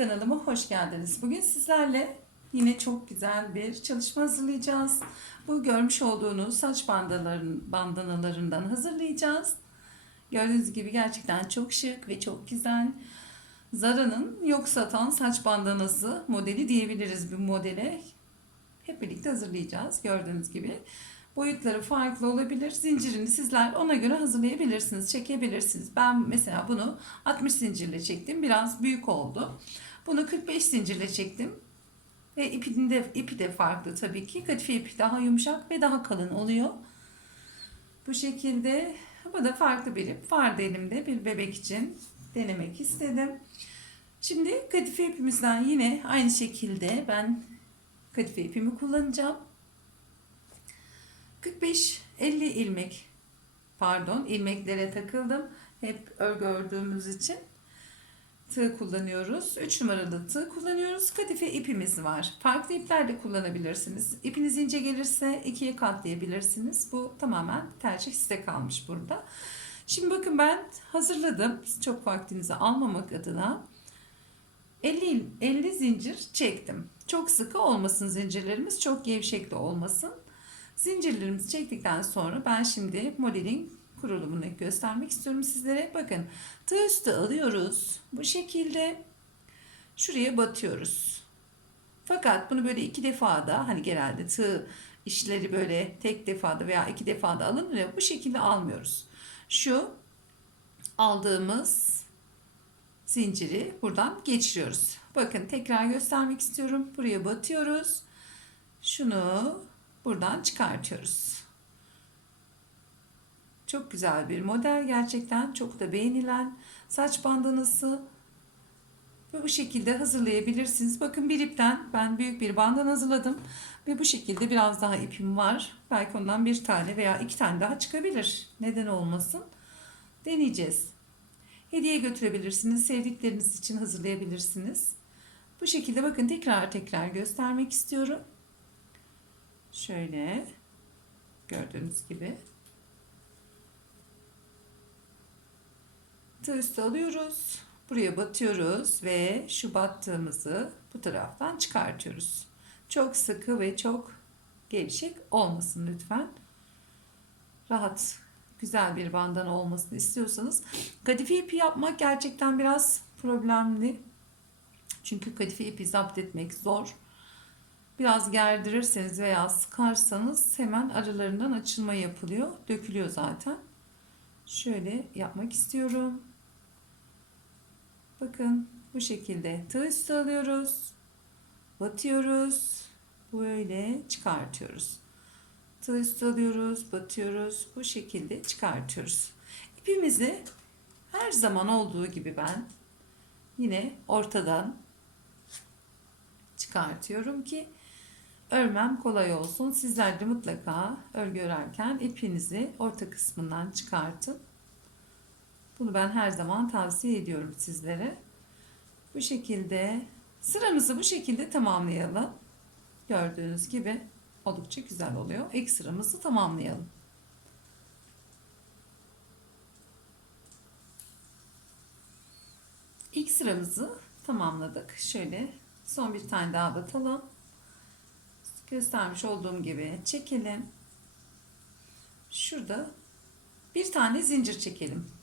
Kanalıma hoş geldiniz. Bugün sizlerle yine çok güzel bir çalışma hazırlayacağız. Bu görmüş olduğunuz saç bandaların, bandanalarından hazırlayacağız. Gördüğünüz gibi gerçekten çok şık ve çok güzel. Zara'nın yok satan saç bandanası modeli diyebiliriz bu modele. Hep birlikte hazırlayacağız gördüğünüz gibi. Boyutları farklı olabilir. Zincirini sizler ona göre hazırlayabilirsiniz, çekebilirsiniz. Ben mesela bunu 60 zincirle çektim. Biraz büyük oldu. Bunu 45 zincirle çektim. Ve ipinin de, ipi de farklı tabii ki. Kadife ipi daha yumuşak ve daha kalın oluyor. Bu şekilde bu da farklı bir ip. Vardı elimde bir bebek için denemek istedim. Şimdi kadife ipimizden yine aynı şekilde ben kadife ipimi kullanacağım. 45 50 ilmek pardon ilmeklere takıldım. Hep örgü ördüğümüz için tığ kullanıyoruz. 3 numaralı tığ kullanıyoruz. Kadife ipimiz var. Farklı ipler de kullanabilirsiniz. İpiniz ince gelirse ikiye katlayabilirsiniz. Bu tamamen tercih size kalmış burada. Şimdi bakın ben hazırladım. Çok vaktinizi almamak adına 50 50 zincir çektim. Çok sıkı olmasın zincirlerimiz, çok gevşek de olmasın. Zincirlerimizi çektikten sonra ben şimdi modelin kurulumunu göstermek istiyorum sizlere. Bakın tığ üstü alıyoruz. Bu şekilde şuraya batıyoruz. Fakat bunu böyle iki defa da hani genelde tığ işleri böyle tek defada veya iki defada alınır ya bu şekilde almıyoruz. Şu aldığımız zinciri buradan geçiriyoruz. Bakın tekrar göstermek istiyorum. Buraya batıyoruz. Şunu buradan çıkartıyoruz. Çok güzel bir model gerçekten çok da beğenilen saç bandanası ve bu şekilde hazırlayabilirsiniz. Bakın bir ipten ben büyük bir bandan hazırladım ve bu şekilde biraz daha ipim var. Belki ondan bir tane veya iki tane daha çıkabilir. Neden olmasın? Deneyeceğiz. Hediye götürebilirsiniz. Sevdikleriniz için hazırlayabilirsiniz. Bu şekilde bakın tekrar tekrar göstermek istiyorum. Şöyle gördüğünüz gibi. Tığ alıyoruz. Buraya batıyoruz ve şu battığımızı bu taraftan çıkartıyoruz. Çok sıkı ve çok gevşek olmasın lütfen. Rahat, güzel bir bandan olmasını istiyorsanız kadife ipi yapmak gerçekten biraz problemli. Çünkü kadife ipi zapt etmek zor. Biraz gerdirirseniz veya sıkarsanız hemen aralarından açılma yapılıyor. Dökülüyor zaten. Şöyle yapmak istiyorum. Bakın bu şekilde tığ alıyoruz. Batıyoruz. Böyle çıkartıyoruz. Tığ alıyoruz, batıyoruz. Bu şekilde çıkartıyoruz. İpimizi her zaman olduğu gibi ben yine ortadan çıkartıyorum ki örmem kolay olsun. Sizler de mutlaka örgü örerken ipinizi orta kısmından çıkartın. Bunu ben her zaman tavsiye ediyorum sizlere. Bu şekilde sıramızı bu şekilde tamamlayalım. Gördüğünüz gibi oldukça güzel oluyor. İlk sıramızı tamamlayalım. İlk sıramızı tamamladık. Şöyle son bir tane daha batalım. Göstermiş olduğum gibi çekelim. Şurada bir tane zincir çekelim.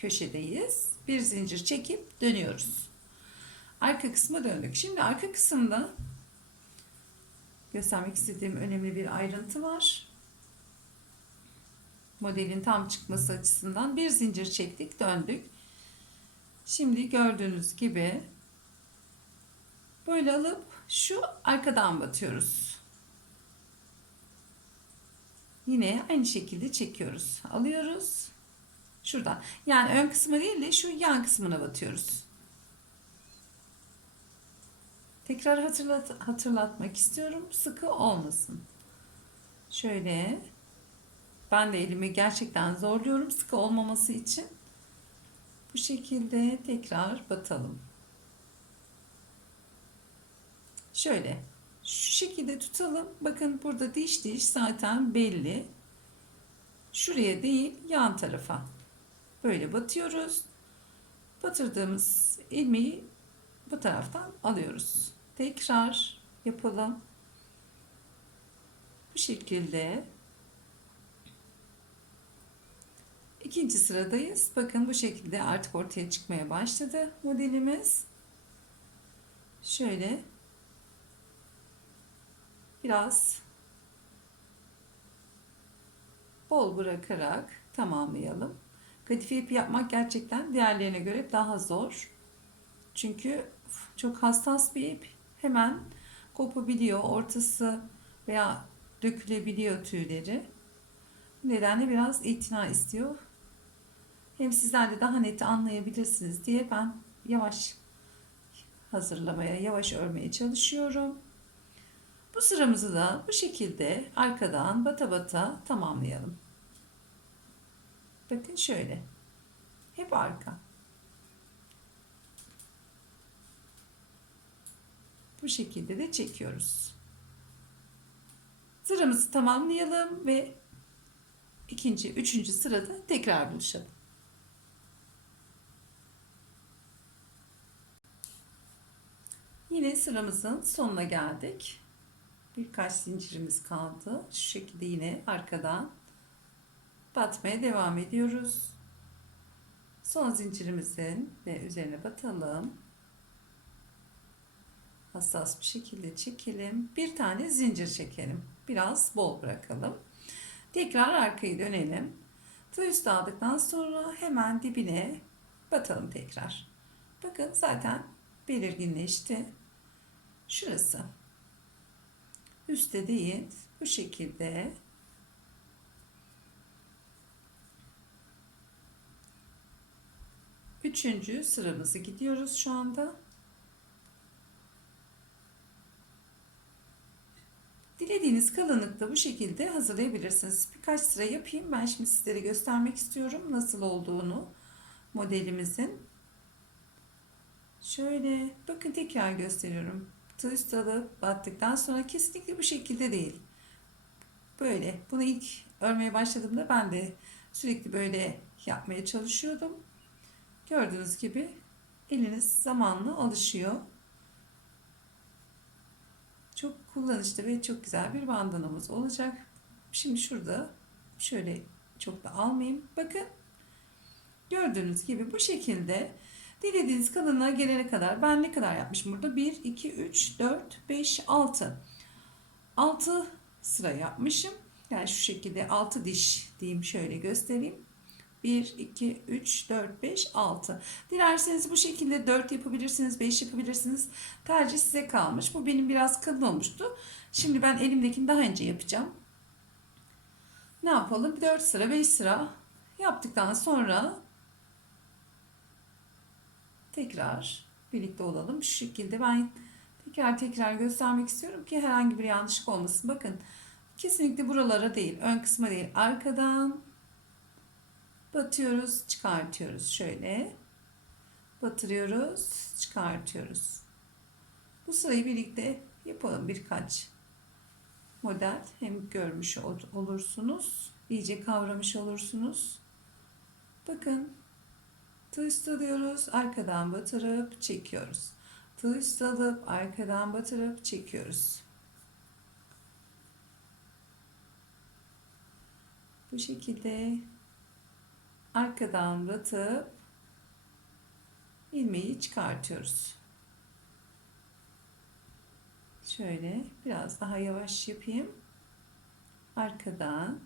Köşedeyiz. Bir zincir çekip dönüyoruz. Arka kısma döndük. Şimdi arka kısımda göstermek istediğim önemli bir ayrıntı var. Modelin tam çıkması açısından bir zincir çektik, döndük. Şimdi gördüğünüz gibi böyle alıp şu arkadan batıyoruz. Yine aynı şekilde çekiyoruz. Alıyoruz. Şuradan. Yani ön kısmı değil de şu yan kısmına batıyoruz. Tekrar hatırlat hatırlatmak istiyorum. Sıkı olmasın. Şöyle. Ben de elimi gerçekten zorluyorum sıkı olmaması için. Bu şekilde tekrar batalım. Şöyle. Şu şekilde tutalım. Bakın burada diş diş zaten belli. Şuraya değil yan tarafa. Böyle batıyoruz. Batırdığımız ilmeği bu taraftan alıyoruz. Tekrar yapalım. Bu şekilde ikinci sıradayız. Bakın bu şekilde artık ortaya çıkmaya başladı modelimiz. Şöyle biraz bol bırakarak tamamlayalım. Kadife ipi yapmak gerçekten diğerlerine göre daha zor. Çünkü çok hassas bir ip. Hemen kopabiliyor. Ortası veya dökülebiliyor tüyleri. Bu nedenle biraz itina istiyor. Hem sizler de daha net anlayabilirsiniz diye ben yavaş hazırlamaya, yavaş örmeye çalışıyorum. Bu sıramızı da bu şekilde arkadan bata bata tamamlayalım. Bakın şöyle. Hep arka. Bu şekilde de çekiyoruz. Sıramızı tamamlayalım ve ikinci, üçüncü sırada tekrar buluşalım. Yine sıramızın sonuna geldik. Birkaç zincirimiz kaldı. Şu şekilde yine arkadan batmaya devam ediyoruz. Son zincirimizin de üzerine batalım. Hassas bir şekilde çekelim. Bir tane zincir çekelim. Biraz bol bırakalım. Tekrar arkayı dönelim. Tığ üstü aldıktan sonra hemen dibine batalım tekrar. Bakın zaten belirginleşti. Şurası. Üste değil. Bu şekilde Üçüncü sıramızı gidiyoruz şu anda. Dilediğiniz kalınlıkta bu şekilde hazırlayabilirsiniz. Birkaç sıra yapayım. Ben şimdi sizlere göstermek istiyorum nasıl olduğunu modelimizin. Şöyle bakın tekrar gösteriyorum. Tığ üstü alıp battıktan sonra kesinlikle bu şekilde değil. Böyle. Bunu ilk örmeye başladığımda ben de sürekli böyle yapmaya çalışıyordum. Gördüğünüz gibi eliniz zamanla alışıyor. Çok kullanışlı ve çok güzel bir bandanamız olacak. Şimdi şurada şöyle çok da almayayım. Bakın gördüğünüz gibi bu şekilde dilediğiniz kalınlığa gelene kadar ben ne kadar yapmışım burada? 1, 2, 3, 4, 5, 6. 6 sıra yapmışım. Yani şu şekilde 6 diş diyeyim şöyle göstereyim. 1, 2, 3, 4, 5, 6. Dilerseniz bu şekilde 4 yapabilirsiniz, 5 yapabilirsiniz. Tercih size kalmış. Bu benim biraz kalın olmuştu. Şimdi ben elimdekini daha önce yapacağım. Ne yapalım? 4 sıra, 5 sıra yaptıktan sonra tekrar birlikte olalım. Şu şekilde ben tekrar tekrar göstermek istiyorum ki herhangi bir yanlışlık olmasın. Bakın kesinlikle buralara değil, ön kısma değil, arkadan batıyoruz, çıkartıyoruz. Şöyle batırıyoruz, çıkartıyoruz. Bu sırayı birlikte yapalım birkaç model. Hem görmüş olursunuz, iyice kavramış olursunuz. Bakın tığ alıyoruz, arkadan batırıp çekiyoruz. Tığ alıp arkadan batırıp çekiyoruz. Bu şekilde arkadan batıp ilmeği çıkartıyoruz. Şöyle biraz daha yavaş yapayım. Arkadan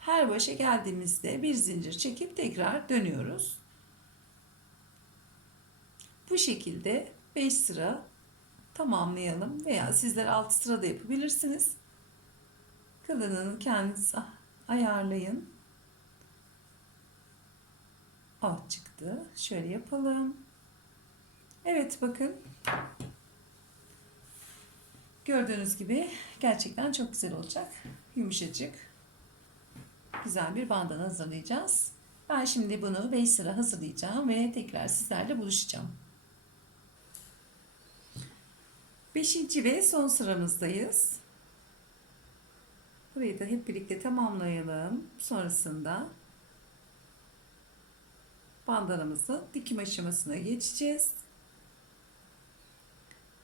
her başa geldiğimizde bir zincir çekip tekrar dönüyoruz. Bu şekilde 5 sıra tamamlayalım veya sizler 6 sıra da yapabilirsiniz. Kalınlığını kendiniz ayarlayın. Ah çıktı. Şöyle yapalım. Evet bakın. Gördüğünüz gibi gerçekten çok güzel olacak. Yumuşacık. Güzel bir bandana hazırlayacağız. Ben şimdi bunu 5 sıra hazırlayacağım ve tekrar sizlerle buluşacağım. Beşinci ve son sıramızdayız. Burayı da hep birlikte tamamlayalım. Sonrasında bandanamızı dikim aşamasına geçeceğiz.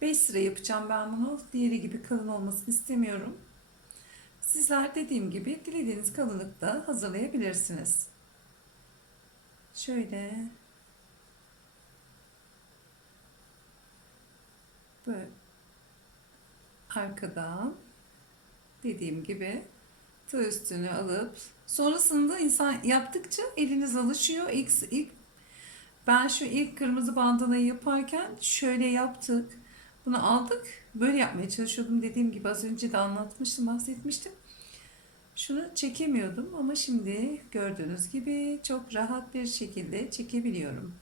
5 sıra yapacağım ben bunu. Diğeri gibi kalın olmasını istemiyorum. Sizler dediğim gibi dilediğiniz kalınlıkta hazırlayabilirsiniz. Şöyle böyle arkadan dediğim gibi tığ üstünü alıp sonrasında insan yaptıkça eliniz alışıyor. İlk, ilk ben şu ilk kırmızı bandanayı yaparken şöyle yaptık. Bunu aldık. Böyle yapmaya çalışıyordum. Dediğim gibi az önce de anlatmıştım, bahsetmiştim. Şunu çekemiyordum ama şimdi gördüğünüz gibi çok rahat bir şekilde çekebiliyorum.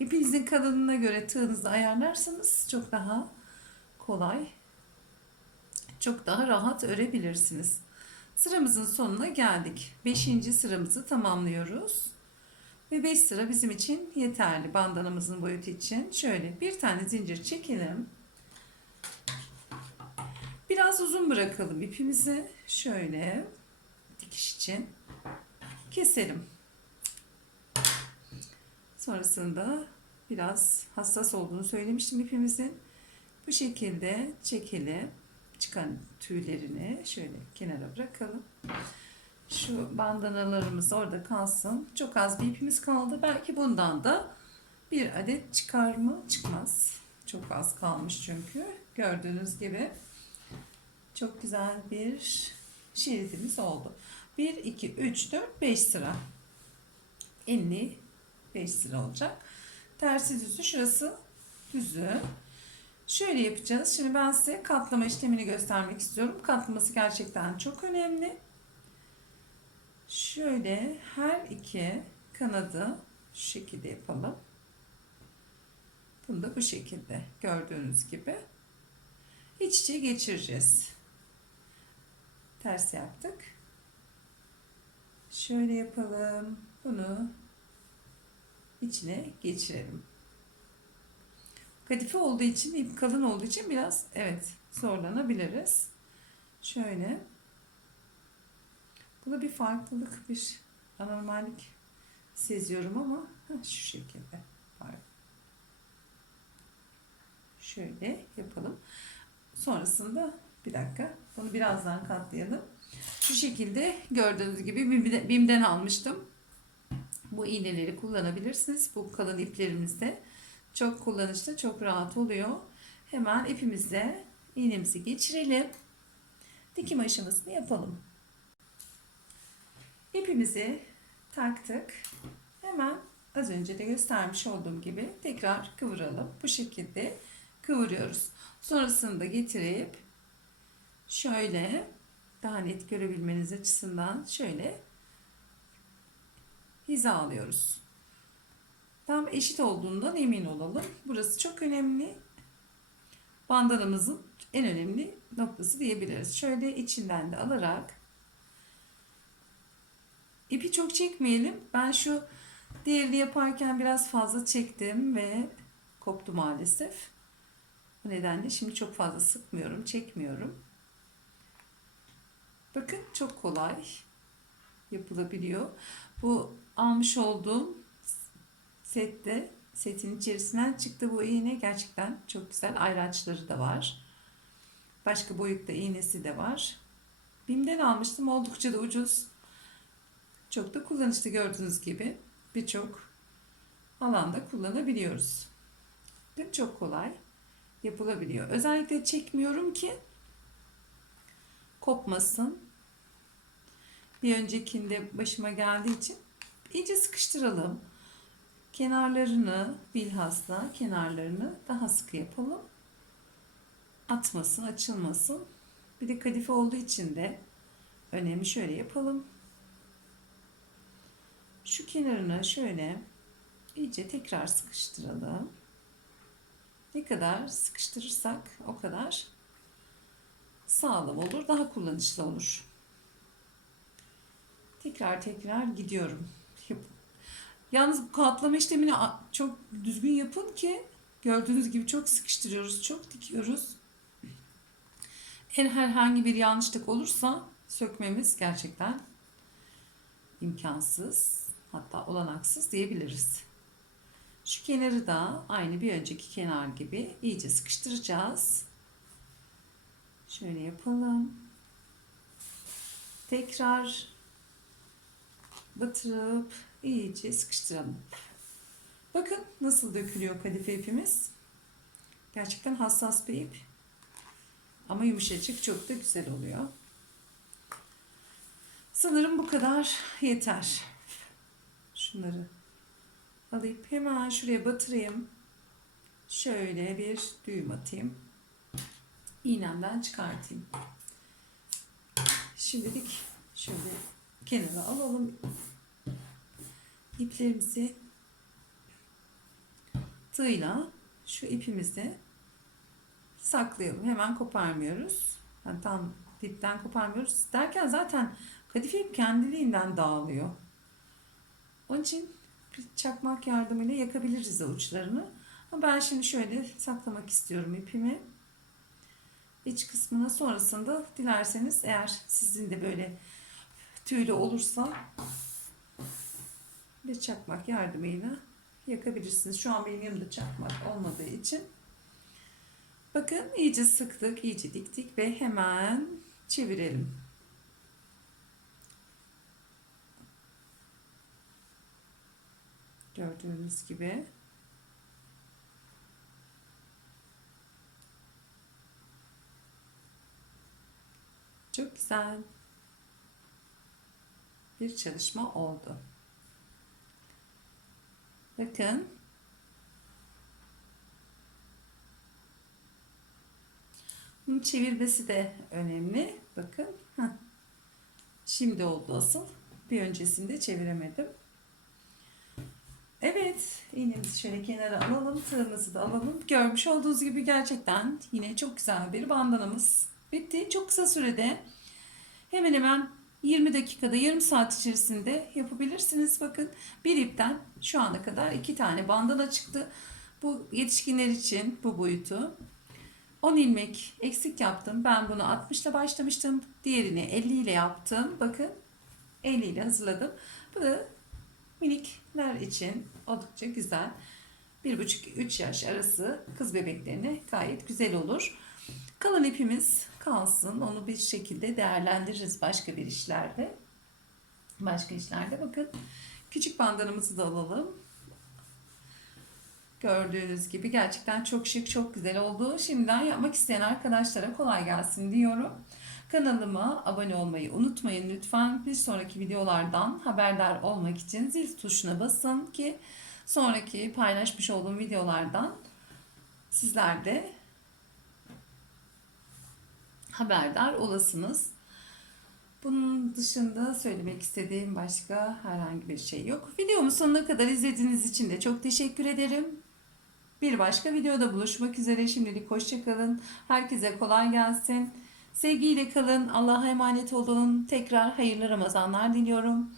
İpinizin kalınlığına göre tığınızı ayarlarsanız çok daha kolay, çok daha rahat örebilirsiniz. Sıramızın sonuna geldik. Beşinci sıramızı tamamlıyoruz. Ve 5 sıra bizim için yeterli bandanamızın boyutu için. Şöyle bir tane zincir çekelim. Biraz uzun bırakalım ipimizi. Şöyle dikiş için keselim. Sonrasında biraz hassas olduğunu söylemiştim ipimizin. Bu şekilde çekelim. Çıkan tüylerini şöyle kenara bırakalım. Şu bandanalarımız orada kalsın. Çok az bir ipimiz kaldı. Belki bundan da bir adet çıkar mı? Çıkmaz. Çok az kalmış çünkü. Gördüğünüz gibi çok güzel bir şeridimiz oldu. 1, 2, 3, 4, 5 sıra. Enli 5 sıra olacak. Tersi düzü şurası düzü. Şöyle yapacağız. Şimdi ben size katlama işlemini göstermek istiyorum. Katlaması gerçekten çok önemli. Şöyle her iki kanadı şu şekilde yapalım. Bunu da bu şekilde gördüğünüz gibi iç içe geçireceğiz. Ters yaptık. Şöyle yapalım. Bunu içine geçirelim. Kadife olduğu için, ip kalın olduğu için biraz evet zorlanabiliriz. Şöyle. Bu da bir farklılık, bir anormallik seziyorum ama heh, şu şekilde. Pardon. Şöyle yapalım. Sonrasında bir dakika bunu birazdan katlayalım. Şu şekilde gördüğünüz gibi BİM'den almıştım. Bu iğneleri kullanabilirsiniz. Bu kalın iplerimizde çok kullanışlı, çok rahat oluyor. Hemen ipimize iğnemizi geçirelim. Dikim aşamasını yapalım. İpimizi taktık. Hemen az önce de göstermiş olduğum gibi tekrar kıvıralım. Bu şekilde kıvırıyoruz. Sonrasında getirip şöyle daha net görebilmeniz açısından şöyle hiza alıyoruz. Tam eşit olduğundan emin olalım. Burası çok önemli. Bandanamızın en önemli noktası diyebiliriz. Şöyle içinden de alarak ipi çok çekmeyelim. Ben şu diğerini yaparken biraz fazla çektim ve koptu maalesef. Bu nedenle şimdi çok fazla sıkmıyorum, çekmiyorum. Bakın çok kolay yapılabiliyor. Bu almış olduğum sette setin içerisinden çıktı bu iğne. Gerçekten çok güzel. Ayraçları da var. Başka boyutta iğnesi de var. Bim'den almıştım. Oldukça da ucuz. Çok da kullanışlı gördüğünüz gibi. Birçok alanda kullanabiliyoruz. Çok kolay yapılabiliyor. Özellikle çekmiyorum ki kopmasın. Bir öncekinde başıma geldiği için iyice sıkıştıralım. Kenarlarını bilhassa kenarlarını daha sıkı yapalım. Atmasın, açılmasın. Bir de kadife olduğu için de önemi şöyle yapalım. Şu kenarını şöyle iyice tekrar sıkıştıralım. Ne kadar sıkıştırırsak o kadar sağlam olur, daha kullanışlı olur. Tekrar tekrar gidiyorum. Yalnız bu katlama işlemini çok düzgün yapın ki gördüğünüz gibi çok sıkıştırıyoruz, çok dikiyoruz. En herhangi bir yanlışlık olursa sökmemiz gerçekten imkansız. Hatta olanaksız diyebiliriz. Şu kenarı da aynı bir önceki kenar gibi iyice sıkıştıracağız. Şöyle yapalım. Tekrar batırıp iyice sıkıştıralım. Bakın nasıl dökülüyor kadife ipimiz. Gerçekten hassas bir ip. Ama yumuşacık çok da güzel oluyor. Sanırım bu kadar yeter. Şunları alayım hemen şuraya batırayım. Şöyle bir düğüm atayım. İğnemden çıkartayım. Şimdilik şöyle kenara alalım iplerimizi tığla şu ipimizi saklayalım. Hemen koparmıyoruz. Yani tam dipten koparmıyoruz. Derken zaten kadife ip kendiliğinden dağılıyor. Onun için çakmak yardımıyla yakabiliriz uçlarını. Ama ben şimdi şöyle saklamak istiyorum ipimi. İç kısmına sonrasında dilerseniz eğer sizin de böyle tüylü olursa bir çakmak yardımıyla yakabilirsiniz. Şu an benim yanımda çakmak olmadığı için. Bakın iyice sıktık, iyice diktik ve hemen çevirelim. Gördüğünüz gibi. Çok güzel bir çalışma oldu. Bakın. Bunun çevirmesi de önemli. Bakın. Şimdi oldu asıl. Bir öncesinde çeviremedim. Evet. iğnemizi şöyle kenara alalım. Tığımızı da alalım. Görmüş olduğunuz gibi gerçekten yine çok güzel bir bandanamız bitti. Çok kısa sürede hemen hemen 20 dakikada yarım saat içerisinde yapabilirsiniz. Bakın bir ipten şu ana kadar iki tane bandana çıktı. Bu yetişkinler için bu boyutu. 10 ilmek eksik yaptım. Ben bunu 60 ile başlamıştım. Diğerini 50 ile yaptım. Bakın 50 ile hazırladım. Bu da minikler için oldukça güzel. 1,5-3 yaş arası kız bebeklerine gayet güzel olur. Kalan ipimiz kalsın. Onu bir şekilde değerlendiririz başka bir işlerde. Başka işlerde bakın. Küçük bandanımızı da alalım. Gördüğünüz gibi gerçekten çok şık, çok güzel oldu. Şimdiden yapmak isteyen arkadaşlara kolay gelsin diyorum. Kanalıma abone olmayı unutmayın lütfen. Bir sonraki videolardan haberdar olmak için zil tuşuna basın ki sonraki paylaşmış olduğum videolardan sizler de haberdar olasınız. Bunun dışında söylemek istediğim başka herhangi bir şey yok. Videomu sonuna kadar izlediğiniz için de çok teşekkür ederim. Bir başka videoda buluşmak üzere. Şimdilik hoşçakalın. Herkese kolay gelsin. Sevgiyle kalın. Allah'a emanet olun. Tekrar hayırlı Ramazanlar diliyorum.